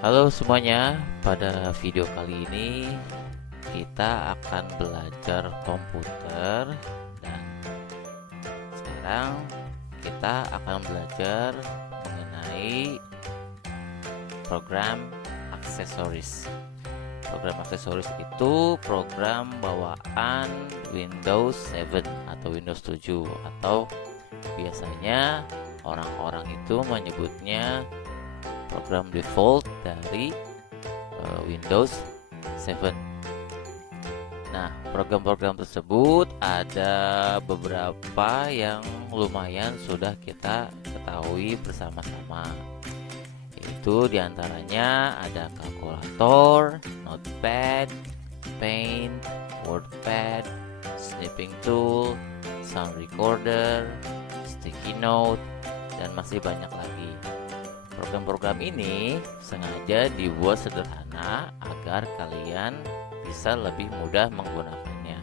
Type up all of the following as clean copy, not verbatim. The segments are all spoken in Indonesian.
Halo semuanya, pada video kali ini kita akan belajar komputer dan sekarang kita akan belajar mengenai program aksesoris. Program aksesoris itu program bawaan Windows 7 atau Windows 7 atau biasanya orang-orang itu menyebutnya program default dari Windows 7. Nah, program-program tersebut ada beberapa yang lumayan sudah kita ketahui bersama-sama. Yaitu diantaranya ada kalkulator, notepad, paint, wordpad, snipping tool, sound recorder, sticky note, dan masih banyak lagi. Program-program ini sengaja dibuat sederhana agar kalian bisa lebih mudah menggunakannya.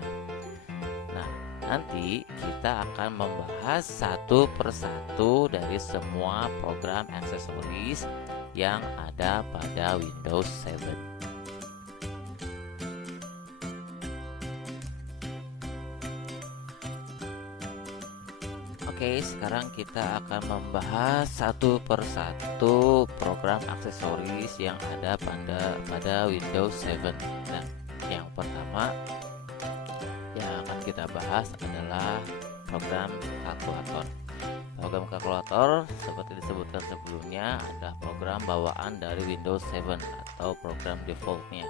Nah, nanti kita akan membahas satu persatu dari semua program aksesoris yang ada pada Windows 7. Oke, sekarang kita akan membahas satu persatu program aksesoris yang ada pada Windows 7. Nah, yang pertama yang akan kita bahas adalah program kalkulator. Program kalkulator seperti disebutkan sebelumnya adalah program bawaan dari Windows 7 atau program defaultnya.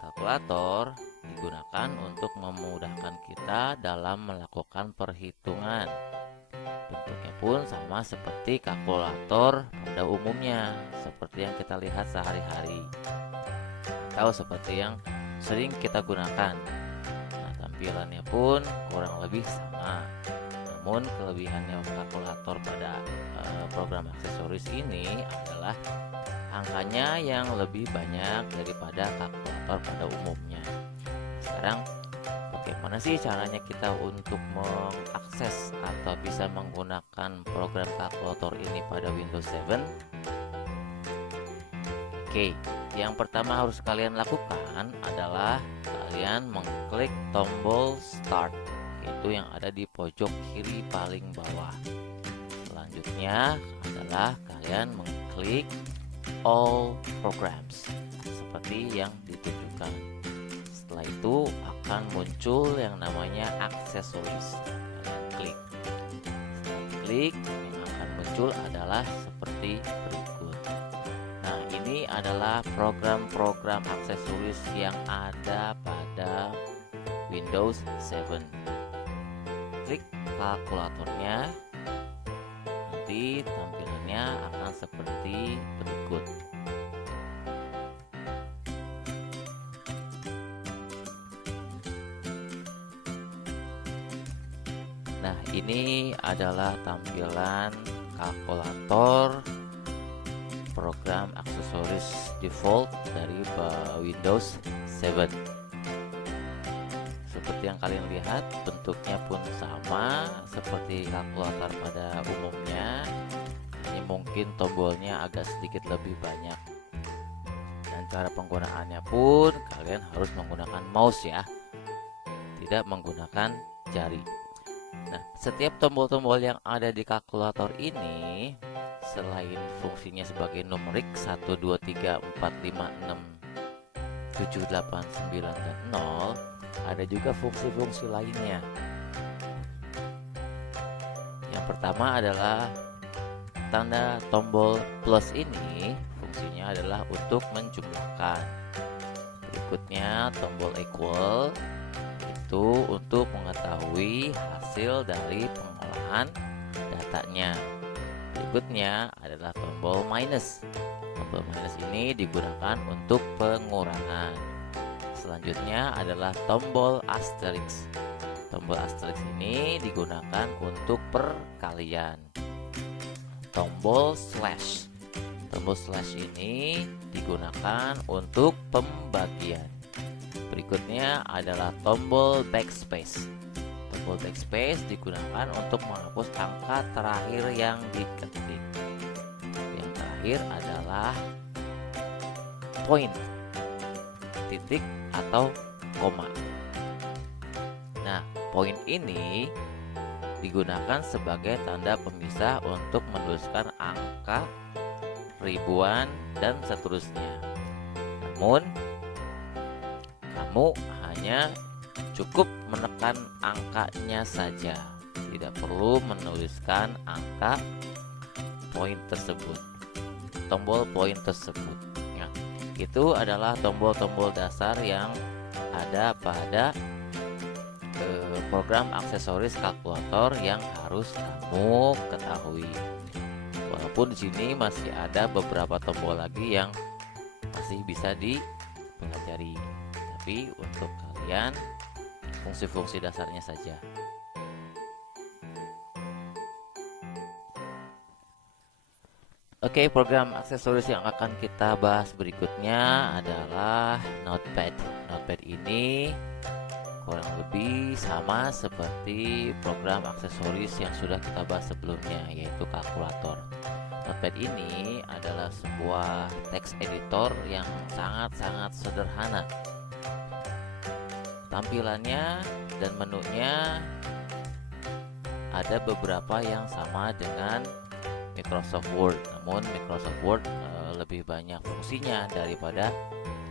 Kalkulator digunakan untuk memudahkan kita dalam melakukan perhitungan. Bentuknya pun sama seperti kalkulator pada umumnya, seperti yang kita lihat sehari-hari atau seperti yang sering kita gunakan. Nah, tampilannya pun kurang lebih sama. Namun kelebihannya kalkulator pada program aksesoris ini adalah angkanya yang lebih banyak daripada kalkulator pada umumnya. Sekarang bagaimana sih caranya kita untuk mengakses atau bisa menggunakan program kalkulator ini pada Windows 7? Oke, yang pertama harus kalian lakukan adalah kalian mengklik tombol Start, yaitu yang ada di pojok kiri paling bawah. Selanjutnya adalah kalian mengklik All Programs, seperti yang ditunjukkan. Setelah itu akan muncul yang namanya aksesoris. Kalian klik. Setelah klik, yang akan muncul adalah seperti berikut. Nah, ini adalah program-program aksesoris yang ada pada Windows 7. Klik kalkulatornya. Nanti tampilannya akan seperti berikut. Nah, ini adalah tampilan kalkulator program aksesoris default dari Windows 7. Seperti yang kalian lihat, bentuknya pun sama seperti kalkulator pada umumnya. Ini mungkin tombolnya agak sedikit lebih banyak. Dan cara penggunaannya pun kalian harus menggunakan mouse ya, tidak menggunakan jari. Nah, setiap tombol-tombol yang ada di kalkulator ini selain fungsinya sebagai numerik 1, 2, 3, 4, 5, 6, 7, 8, 9, dan 0, ada juga fungsi-fungsi lainnya. Yang pertama adalah tanda tombol plus ini fungsinya adalah untuk menjumlahkan. Berikutnya tombol equal itu untuk mengetahui hasil dari pengolahan datanya. Berikutnya adalah tombol minus. Tombol minus ini digunakan untuk pengurangan. Selanjutnya adalah tombol asterisk. Tombol asterisk ini digunakan untuk perkalian. Tombol slash. Tombol slash ini digunakan untuk pembagian. Berikutnya adalah tombol backspace. Tombol backspace digunakan untuk menghapus angka terakhir yang diketik. Yang terakhir adalah point, titik atau koma. Nah, poin ini digunakan sebagai tanda pemisah untuk menuliskan angka, ribuan, dan seterusnya. Namun, kamu hanya cukup menekan angkanya saja, tidak perlu menuliskan angka poin tersebut, tombol poin tersebut. Ya, itu adalah tombol-tombol dasar yang ada pada program aksesoris kalkulator yang harus kamu ketahui. Walaupun di sini masih ada beberapa tombol lagi yang masih bisa dipelajari, tapi untuk kalian fungsi-fungsi dasarnya saja. Oke, program aksesoris yang akan kita bahas berikutnya adalah Notepad. Notepad ini kurang lebih sama seperti program aksesoris yang sudah kita bahas sebelumnya, yaitu kalkulator. Notepad ini adalah sebuah text editor yang sangat-sangat sederhana. Tampilannya dan menunya ada beberapa yang sama dengan Microsoft Word, namun Microsoft Word lebih banyak fungsinya daripada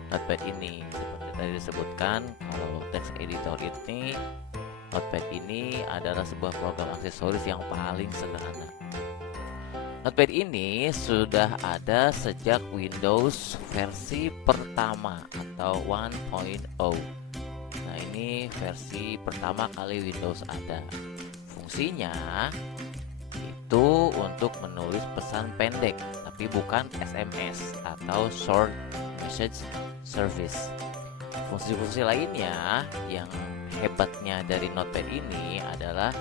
Notepad ini. Seperti tadi disebutkan, kalau text editor ini, Notepad ini adalah sebuah program aksesoris yang paling sederhana. Notepad ini sudah ada sejak Windows versi pertama atau 1.0. Nah, ini versi pertama kali Windows ada. Fungsinya itu untuk menulis pesan pendek, tapi bukan SMS atau short message service. Fungsi-fungsi lainnya yang hebatnya dari Notepad ini adalah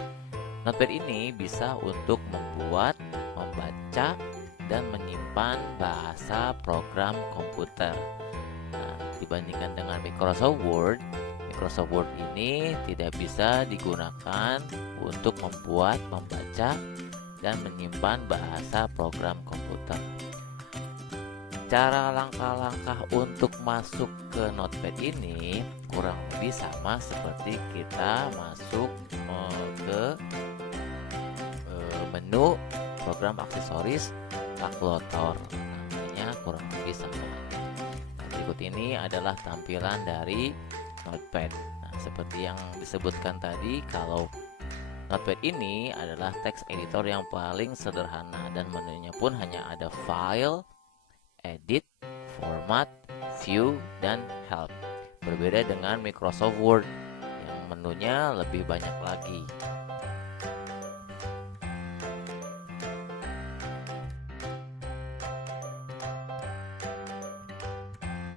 Notepad ini bisa untuk membuat, membaca, dan menyimpan bahasa program komputer. Nah, dibandingkan dengan Microsoft Word ini tidak bisa digunakan untuk membuat, membaca, dan menyimpan bahasa program komputer. Cara langkah-langkah untuk masuk ke Notepad ini kurang lebih sama seperti kita masuk ke menu program aksesoris kalkulator. Namanya kurang lebih sama. Berikut ini adalah tampilan dari Notepad. Nah, seperti yang disebutkan tadi, kalau Notepad ini adalah text editor yang paling sederhana dan menunya pun hanya ada file, edit, format, view, dan help. Berbeda dengan Microsoft Word yang menunya lebih banyak lagi.